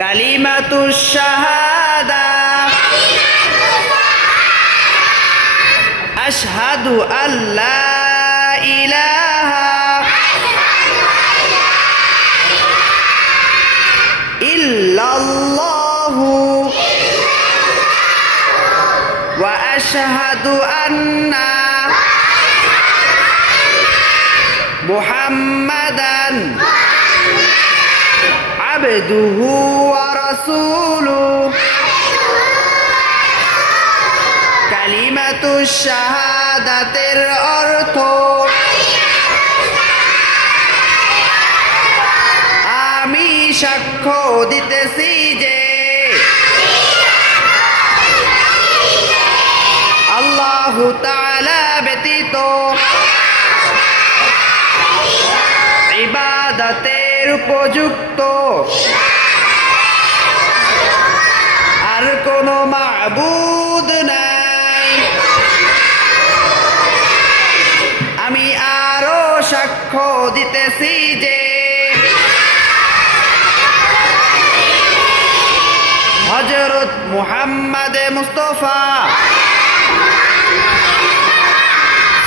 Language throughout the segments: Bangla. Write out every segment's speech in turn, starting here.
كلمة الشهادة. أشهد أن لا إله. إلا الله. وأشهد أن محمدا محمد ওয়া রাসূলুহু কালিমাতু শাহাদাতের অর্থ আমি সাক্ষ্য দিতেছি যে আল্লাহু ব্যতীত ইবাদতের উপযুক্ত। আর কোনো মাবুদ নাই। আমি আরও সাক্ষ্য দিতেছি যে হজরত মুহাম্মদ মুস্তফা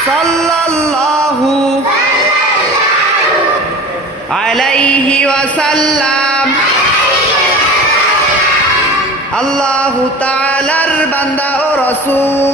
সাল্লাল্লাহু আলাইহি ওয়াসাল্লাম আল্লাহু তাআলার বান্দা ও রাসূল